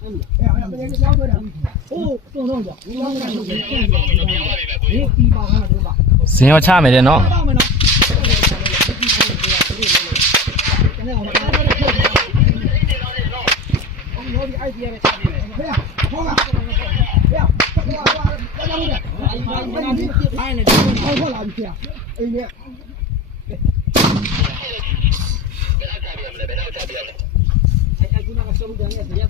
ကျမ်းပါနော်ကျမ်းပါနော်ထောက်ဆွဲတာအတွေ့ပဲရောနားထောင် ဇင်ရောချမယ်တဲ့နော် 我那路哪里了？我快睡觉了，睡觉了。哎呀，我干你！你看这结果，你看见？买买买，别上！ အမေကောင်ရှား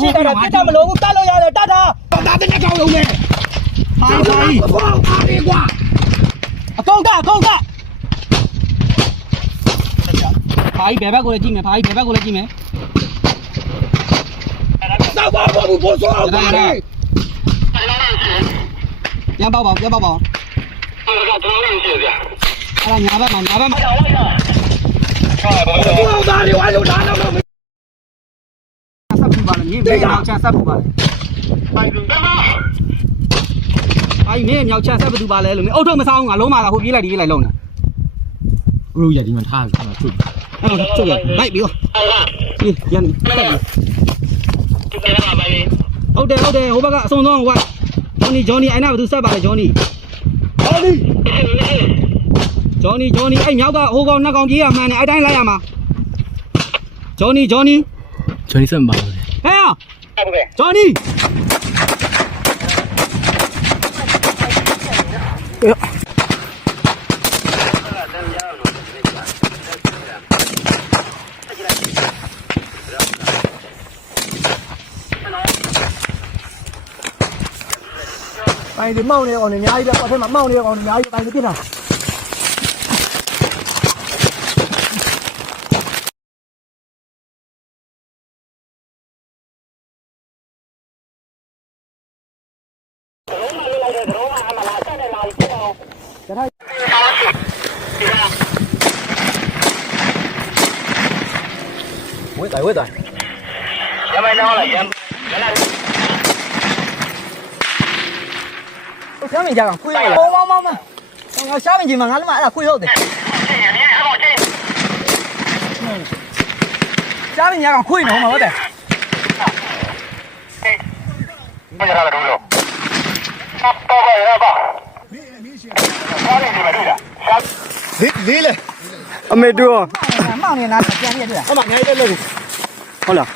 ရှိတယ်တော့ပြတ်တာမလို့ဘူးတတ်လို့ရတယ်တတ်တာတော့ဒါတဲ့ကောင်လုံးနဲ့ဟာဟာဘောအားလေးကွာအကုန်ကအကုန်ကဘာကြီးဘယ်ဘက်ကိုလဲကြည့်မယ်ဘာကြီးဘယ်ဘက်ကိုလဲကြည့်မယ်တော့ဘာဘာဘူးဘောဆောအောင်ပါလေပြန်ပေါက်ပါပြန်ပေါက်ပါအဲ့ဒါကတော့လည်းရှိသေးတယ်အဲ့ဒါညာဘက်မှာညာဘက်မှာဟုတ်ပါဘူးဘောသားတွေဝါလို့လာတော့ ဆက်ပူပါလေမြေမြေမြောက်ချဆက်ပူပါလေအဲ့မြေမြောက်ချဆက်ပူပါလေလို့မြေအုတ်ထုတ်မဆောင်ငါလုံးမလာဟိုပြေးလိုက်ဒီပြေးလိုက်လုံးနေဘလို့ရဒီမှာထားပြီကျွန်တော်ထုတ်အဲ့တော့ချုပ်ရလိုက်ပြီးတော့ဒီရန်ဆက်ပြီးဟုတ်တယ်ဟုတ်တယ်ဟိုဘက်ကအဆုံးဆုံးဟိုကဂျော်နီဂျော်နီအဲ့နာဘယ်သူဆက်ပါလဲဂျော်နီဂျော်နီဂျော်နီဂျော်နီအဲ့မြောက်ကဟိုကောင်နှစ်ကောင်ပြေးရမှန်တယ်အဲ့တိုင်းလိုက်ရမှာဂျော်နီဂျော်နီကျွန် တော်စက်မပါဘူး ဟဲ့ဂျော်နီပိုင်းဒီမောင်းနေကောင်နေအများကြီးပဲအထက်မှာမောင်းနေကောင်နေအများကြီးပိုင်းဒီပြစ်တာ thôi quýt rồi quýt rồi. Dám ai no là dám Sao mình chẳng quy rồi mau mau mau. Mau, Còn sao mình chỉ mà ngắn mãi là quy thôi Sao mình nhà còn quy nữa mà có thể. Bây giờ là đúng rồi Sắp to vậy ra bảo လေးလေးလေအမေတူရော။မောင်နေလားပြန်ပြည့်တွေ့။အမငါးရက်လောက်ကိုဟုတ်လား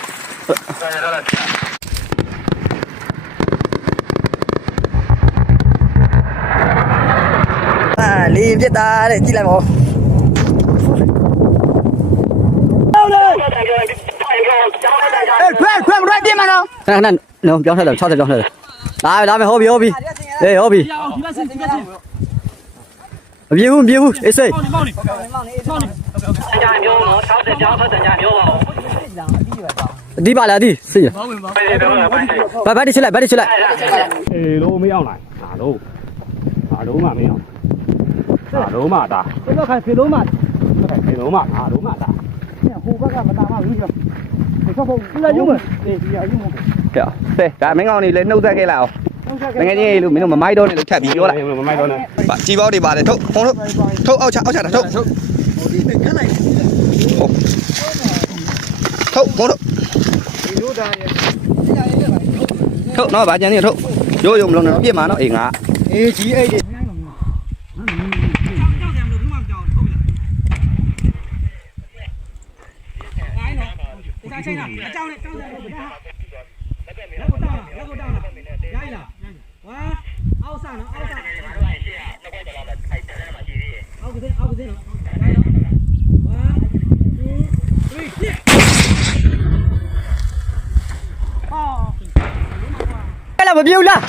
အာလေးပြစ်တာတဲ့ကြည့်လိုက်ပါဦးเอ้ยเพื่อนเพื่อนร้อยพี่มาเนาะခဏခဏနော်ပြောင်းထက်တော့60ပြောင်းထက်တော့လာပြီလာမယ်ဟောပြီဟောပြီအေးဟောပြီ။ဒီဘက်ဆင်းဒီဘက်ဆင်း မပြေဘူးမပြေဘူးအေးစိတ်မောင်းနေမောင်းနေမောင်းနေမောင်းနေညမျိုးနော်60ကျောင်း60ညမျိုးပါအဒီပါလားအဒီစိတ်ရဘာဘာဒီချလိုက်ဘာဒီချလိုက်အေးလို့မရောက်နိုင်ဟာလို့ဟာလို့မမရောက်ဟာလို့မတာဘယ်တော့ခိုင်ဖေလို့မဖေလို့မဟာလို့မတာဟိုဘက်ကမတာမဘူးကျော်ဘယ်တော့ဘုရားရုံးမယ်အေးဒီရုံးမယ်ကြောက်တဲ့ဒါမင်းကောင်နေလဲနှုတ်ဆက်ခဲ့လာအောင် Này nghe như mình mà mai đôn này nó chạy bị vô lại. Bạn chỉ vào đi bà này thúc, không thúc. Thúc ao chặt ao chặt thúc. Thúc, không thúc. Thúc nó bà nhà này thúc. Vô dùng lần nó biết mà nó ỉ ngã. Ê chí ê đi. Hãy subscribe cho kênh Ghiền Mì Gõ Để không bỏ lỡ những video hấp dẫn မပြေဘူးလား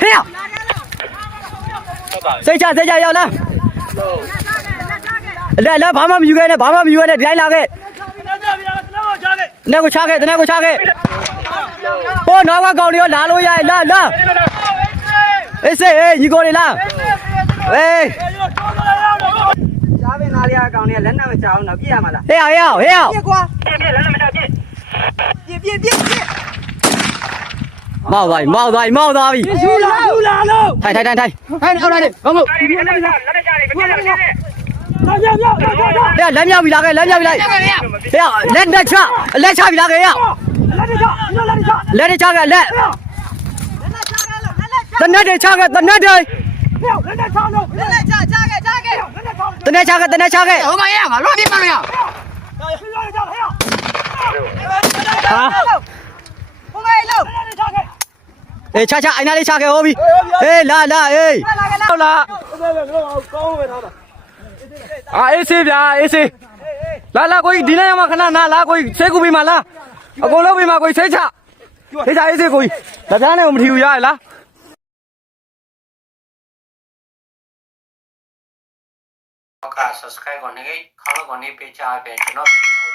ဟေးစိတ်ချစိတ်ချရောက်လားလက်လက်ဘာမှမယူခဲ့နဲ့ဘာမှမယူခဲ့နဲ့ဒီတိုင်းလာခဲ့တနေ့ကိုချခဲ့တနေ့ကိုချခဲ့ဟိုနောက်ကကောင်တွေရောလာလို့ရရလာလာအေးစေးအေးညီကိုတွေလာအေးရှားပင်သားလေးအကောင်လေးကလက်နဲ့မချအောင်တော့ပြည့်ရမှာလားဟေးအောင်ဟေးအောင်ဟေးအောင်ပြည့်ကွာပြည့်ပြည့်လက်နဲ့မချပြည့်ပြည့်ပြည့်ပြည့် mau rồi mau rồi mau rồi thầy thầy thầy thầy thầy ông này đi vâng đây lấy nhau bị lạc đây lấy nhau bị đây đây lên đây chưa lên sao bị lạc đây lên đây cho cái lên tần đây để cho cái tần đây đây tần đây cho cái tần đây cho cái hôm nay em à luôn đi mà nào hả ए छा छा इना ले छा के ओ भी ए ला ला ए ला आ ऐसे भ्या ऐसे ला ला कोई दिने मा खना ना ला कोई से को भी मा ला अगो लो भी मा कोई से छा से छा ऐसे कोई ला जाने उम ठीक या ला का सब्सक्राइब गर्ने खाना गर्ने पेज आ पेज न भिडियो